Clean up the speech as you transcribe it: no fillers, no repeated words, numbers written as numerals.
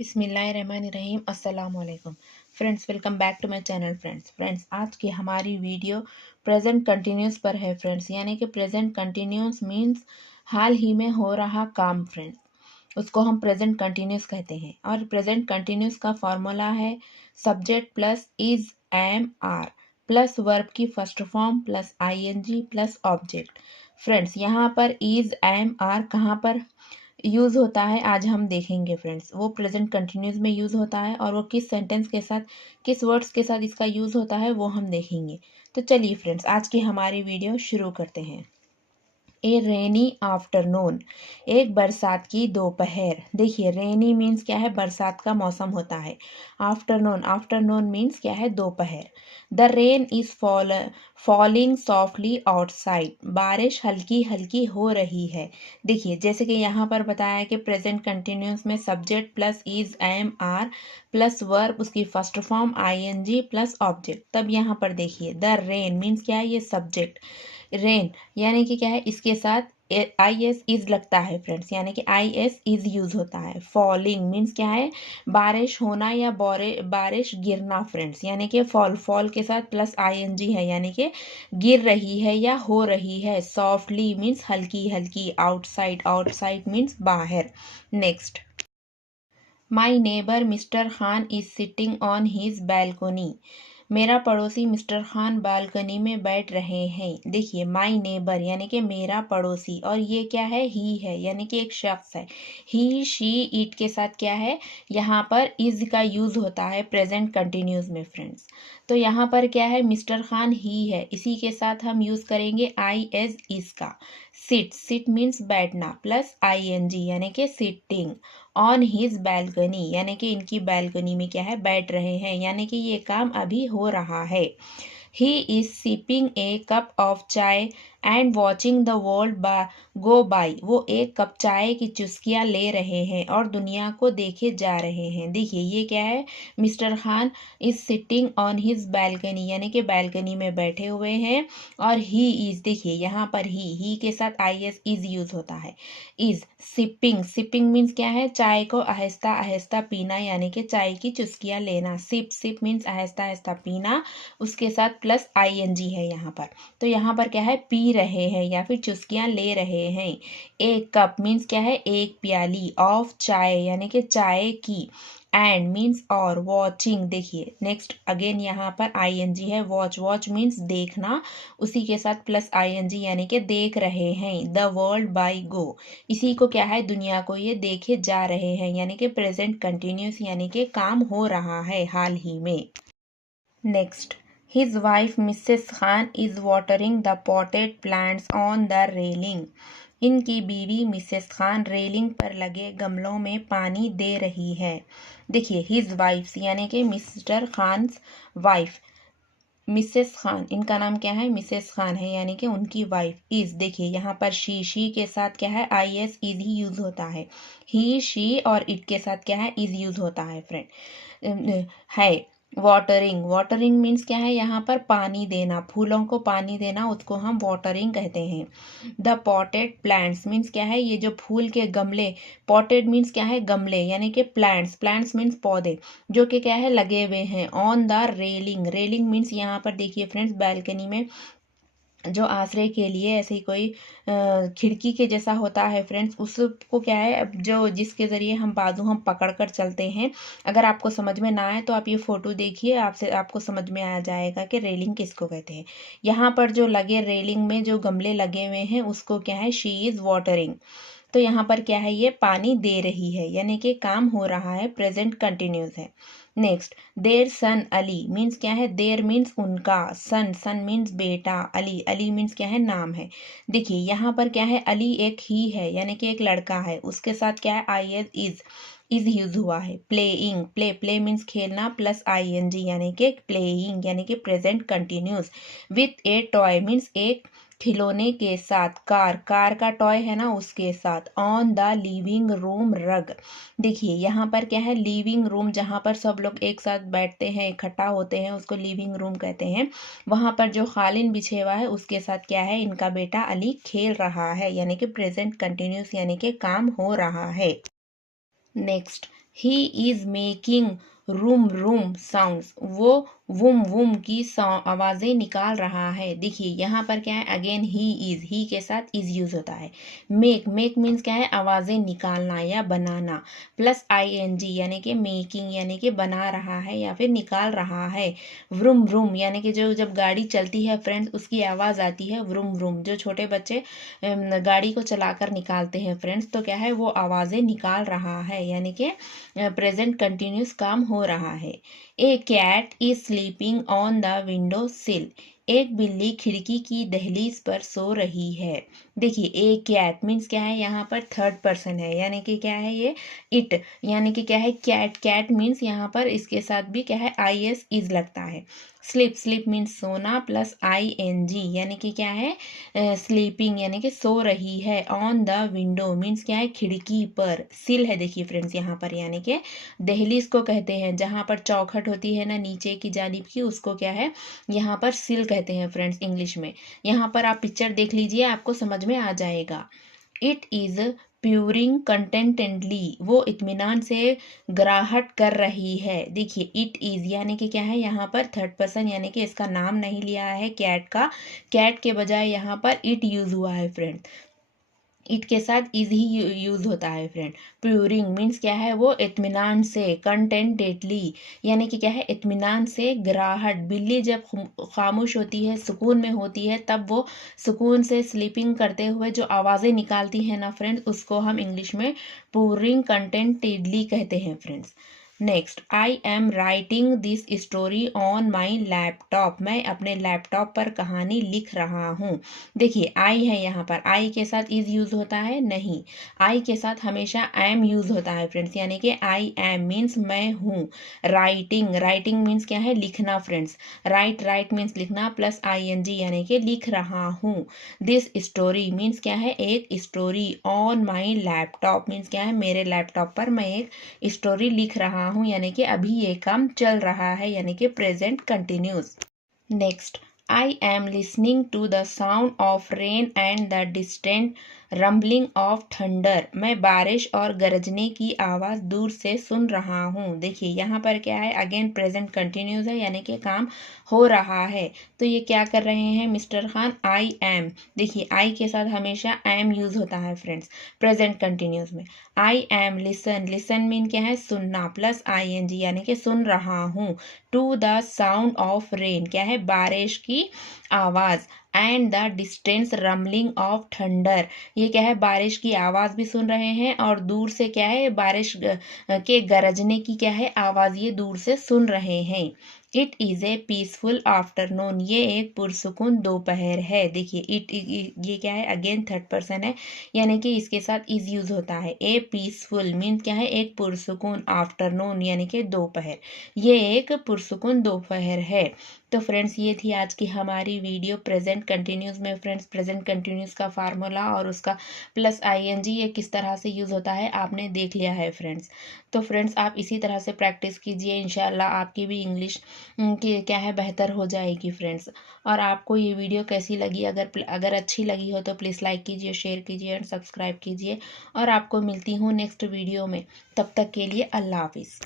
बिस्मिल्लाहिर्रहमानिर्रहीम अस्सलाम वालेकुम friends, welcome back to my channel. Friends आज की हमारी वीडियो प्रेजेंट कंटिन्यूस पर है फ्रेंड्स। यानी कि प्रेजेंट कंटिन्यूस मींस हाल ही में हो रहा काम फ्रेंड्स, उसको हम प्रेजेंट कंटिन्यूस कहते हैं। और प्रेजेंट कंटिन्यूस का फॉर्मूला है subject plus is am are plus verb की first form plus ING plus object. Friends यहाँ पर इज एम आर कहाँ पर यूज़ होता है आज हम देखेंगे फ्रेंड्स। वो प्रेजेंट कंटिन्यूस में यूज़ होता है और वो किस सेंटेंस के साथ, किस वर्ड्स के साथ इसका यूज़ होता है वो हम देखेंगे। तो चलिए फ्रेंड्स आज की हमारी वीडियो शुरू करते हैं। ए रेनी आफ्टरनून, एक बरसात की दोपहर। देखिए रेनी मीन्स क्या है, बरसात का मौसम होता है। आफ्टरनून, आफ्टरनून मीन्स क्या है, दोपहर। The rain is falling softly outside, बारिश हल्की हल्की हो रही है। देखिए जैसे कि यहाँ पर बताया है कि प्रेजेंट कंटिन्यूस में subject plus is am are plus verb उसकी first form ING plus object. तब यहाँ पर देखिए द रेन मीन्स क्या है, ये सब्जेक्ट। रेन यानी कि क्या है, इसके साथ आई एस इज लगता है फ्रेंड्स, यानी कि आई एस इज यूज होता है। फॉलिंग मीन्स क्या है, बारिश होना या बारिश गिरना फ्रेंड्स, यानी कि फॉल, फॉल के साथ प्लस आई एन जी है, यानी कि गिर रही है या हो रही है। सॉफ्टली मीन्स हल्की हल्की। आउटसाइड, आउटसाइड मीन्स बाहर। Next, my neighbour mister Khan is sitting on his balcony, मेरा पड़ोसी मिस्टर खान बालकनी में बैठ रहे हैं। देखिए माई नेबर यानी कि मेरा पड़ोसी, और ये क्या है, ही है, यानी कि एक शख्स है। ही शी इट के साथ क्या है, यहाँ पर इज का यूज होता है प्रेजेंट कंटिन्यूस में फ्रेंड्स। तो यहाँ पर क्या है, मिस्टर खान ही है, इसी के साथ हम यूज करेंगे आई एज इज का। सिट, सिट मीन्स बैठना प्लस आई एन जी यानी कि सिटिंग। ऑन हिज बैल्कनी यानी कि इनकी बैल्कनी में क्या है, बैठ रहे हैं, यानी कि ये काम अभी हो रहा है। He is sipping a cup of chai and watching the world go by, वो एक कप चाय की चुस्कियां ले रहे हैं और दुनिया को देखे जा रहे हैं। देखिए ये क्या है, mister Khan is sitting on his balcony यानी कि बैल्कनी में बैठे हुए हैं। और ही इज, देखिए यहाँ पर ही के साथ आई एस इज यूज होता है। इज सिपिंग, सिपिंग मीन्स क्या है, चाय को आहिस्ता आहिस्ता पीना, यानी कि चाय की चुस्कियां लेना। SIP, SIP means Aahista Aahista पीना, उसके साथ प्लस आई एन जी है यहाँ पर। तो यहाँ पर क्या है, पी रहे हैं या फिर चुस्कियां ले रहे हैं। एक कप मीन्स क्या है, एक प्याली। ऑफ चाय यानी कि चाय की। एंड मीन्स और। वॉचिंग, देखिए नेक्स्ट अगेन यहाँ पर आई एन जी है। वॉच, वॉच मीन्स देखना, उसी के साथ प्लस आई एन जी यानी कि देख रहे हैं। द वर्ल्ड बाई गो, इसी को क्या है, दुनिया को ये देखे जा रहे हैं, यानी कि प्रेजेंट कंटिन्यूस यानी कि काम हो रहा है हाल ही में। Next, his wife Mrs Khan is watering the potted plants on the railing, इनकी बीवी मिसेस खान रेलिंग पर लगे गमलों में पानी दे रही है। देखिए हिज वाइफ यानी कि mister Khan wife, Mrs Khan इनका नाम क्या है, मिसेस खान है, यानी कि उनकी वाइफ। इज, देखिए यहाँ पर शी के साथ क्या है, I S is he use होता है। ही शी और इट के साथ क्या है, इज यूज होता है फ्रेंड। है वाटरिंग, वाटरिंग मीन्स क्या है, यहाँ पर पानी देना, फूलों को पानी देना, उसको हम वाटरिंग कहते हैं। द पॉटेड प्लांट्स मीन्स क्या है, ये जो फूल के गमले, पॉटेड मीन्स क्या है, गमले, यानी कि प्लांट्स, प्लांट्स मीन्स पौधे, जो कि क्या है, लगे हुए हैं। On the railing, railing means यहाँ पर देखिए फ्रेंड्स, बैल्कनी में जो आश्रय के लिए ऐसे ही कोई खिड़की के जैसा होता है फ्रेंड्स, उसको क्या है, जो जिसके ज़रिए हम बाजू हम पकड़ कर चलते हैं। अगर आपको समझ में ना आए तो आप ये फ़ोटो देखिए, आपको समझ में आ जाएगा कि रेलिंग किसको कहते हैं। यहाँ पर जो लगे, रेलिंग में जो गमले लगे हुए हैं उसको क्या है, शी इज़ वाटरिंग। तो यहाँ पर क्या है, ये पानी दे रही है, यानी कि काम हो रहा है, प्रेजेंट कंटिन्यूस है। नेक्स्ट, देर सन अली मीन्स क्या है, देर मीन्स उनका, सन, सन मीन्स बेटा, अली, अली मीन्स क्या है, नाम है। देखिए यहाँ पर क्या है, अली एक ही है, यानी कि एक लड़का है, उसके साथ क्या है, आई एस इज यूज हुआ है। प्लेइंग, प्ले, प्ले मीन्स खेलना प्लस आई एन जी यानी कि प्लेइंग, यानी कि present continuous. With A toy means एक खिलौने के साथ। कार, कार का टॉय है ना, उसके साथ। ऑन द लिविंग रूम रग, देखिए यहाँ पर क्या है, लिविंग रूम, जहाँ पर सब लोग एक साथ बैठते हैं, इकट्ठा होते हैं, उसको लिविंग रूम कहते हैं। वहाँ पर जो कालीन बिछे हुआ है उसके साथ क्या है, इनका बेटा अली खेल रहा है, यानी कि प्रेजेंट कंटिन्यूस यानी कि काम हो रहा है। Next, he is making room room sounds, वो वुम वुम की आवाजें निकाल रहा है। देखिए यहाँ पर क्या है, अगेन ही के साथ इज यूज होता है। मेक मेक मीन्स क्या है, आवाजें निकालना या बनाना, प्लस ing यानी कि मेकिंग यानी कि बना रहा है या फिर निकाल रहा है। व्रुम व्रुम यानी कि जो जब गाड़ी चलती है फ्रेंड्स उसकी आवाज आती है व्रुम व्रुम। जो छोटे बच्चे गाड़ी को चलाकर निकालते हैं फ्रेंड्स, तो क्या है, वो आवाजें निकाल रहा है, यानी कि प्रेजेंट कंटिन्यूस काम हो रहा है। A cat is sleeping on the window sill, एक बिल्ली खिड़की की दहलीज पर सो रही है। देखिए ए कैट मीन्स क्या है, यहाँ पर थर्ड पर्सन है, यानी कि क्या है ये, इट, यानी कि क्या है, कैट। कैट मीन्स यहाँ पर इसके साथ भी क्या है, is इज लगता है। स्लीप स्लीप मीन्स सोना, प्लस ing यानी कि क्या है, स्लीपिंग यानी कि सो रही है। ऑन द विंडो मीन्स क्या है, खिड़की पर। सिल है देखिए फ्रेंड्स यहाँ पर, यानी कि दहलीज को कहते हैं, जहाँ पर चौखट होती है ना नीचे की जानिब की, उसको क्या है, यहाँ पर सिल कहते हैं फ्रेंड्स इंग्लिश में। यहाँ पर आप पिक्चर देख लीजिए, आपको समझ में आ जाएगा। इट इज प्यूरिंग कंटेंटेडली, वो इत्मीनान से ग्राहट कर रही है। देखिए इट इज यानी कि क्या है, यहाँ पर थर्ड पर्सन यानी कि इसका नाम नहीं लिया है कैट का, कैट के बजाय यहाँ पर इट यूज हुआ है फ्रेंड। इट के साथ इज ही यूज होता है फ्रेंड। प्यूरिंग मीन्स क्या है, वो इत्मीनान से, कंटेंटेडली यानी कि क्या है, इत्मीनान से ग्राहट। बिल्ली जब खामोश होती है, सुकून में होती है, तब वो सुकून से स्लीपिंग करते हुए जो आवाज़ें निकालती है ना फ्रेंड्स, उसको हम इंग्लिश में प्यूरिंग कंटेंटेडली कहते हैं friends. Next, I am writing this story on my laptop, मैं अपने लैपटॉप पर कहानी लिख रहा हूँ। देखिए आई है यहाँ पर, आई के साथ इज यूज होता है नहीं, आई के साथ हमेशा एम यूज होता है फ्रेंड्स, यानी कि आई एम मीन्स मैं हूँ। राइटिंग राइटिंग मीन्स क्या है, लिखना फ्रेंड्स। राइट राइट मीन्स लिखना, प्लस ing यानी कि लिख रहा हूँ। दिस स्टोरी मीन्स क्या है, एक story. On my laptop means क्या है, मेरे लैपटॉप पर मैं एक स्टोरी लिख रहा हूँ, यानी कि अभी ये काम चल रहा है, यानी कि present continuous. Next, I am listening to the sound of rain and the distant rambling of thunder, मैं बारिश और गरजने की आवाज़ दूर से सुन रहा हूँ। देखिए यहाँ पर क्या है, अगेन प्रेजेंट कंटिन्यूस है, यानी कि काम हो रहा है। तो ये क्या कर रहे हैं मिस्टर खान, आई एम। देखिए आई के साथ हमेशा एम यूज होता है फ्रेंड्स प्रेजेंट कंटिन्यूस में। I am listen, listen mean क्या है, सुनना, प्लस ing यानी कि सुन रहा हूँ। To the sound of rain क्या है, बारिश की आवाज़। And the distance rumbling of thunder, ये क्या है, बारिश की आवाज़ भी सुन रहे हैं, और दूर से क्या है, बारिश के गरजने की क्या है, आवाज़ ये दूर से सुन रहे हैं। It is a peaceful afternoon, ये एक पुरसुकून दोपहर है। देखिए इट ये क्या है, अगेन थर्ड पर्सन है, यानी कि इसके साथ इज यूज होता है। ए पीसफुल मीन क्या है, एक पुरसुकून, आफ्टरनून यानी कि दोपहर, ये एक पुरसुकून दोपहर है। तो फ्रेंड्स ये थी आज की हमारी वीडियो प्रेजेंट कंटिन्यूस में। फ्रेंड्स प्रेजेंट कंटिन्यूस का फार्मूला और उसका प्लस ing ये किस तरह से यूज़ होता है आपने देख लिया है फ्रेंड्स। तो फ्रेंड्स आप इसी तरह से प्रैक्टिस कीजिए, इंशाल्लाह आपकी भी इंग्लिश की क्या है, बेहतर हो जाएगी फ्रेंड्स। और आपको ये वीडियो कैसी लगी, अगर अच्छी लगी हो तो प्लीज़ लाइक कीजिए, शेयर कीजिए एंड सब्सक्राइब कीजिए। और आपको मिलती हूँ नेक्स्ट वीडियो में, तब तक के लिए अल्लाह हाफिज़।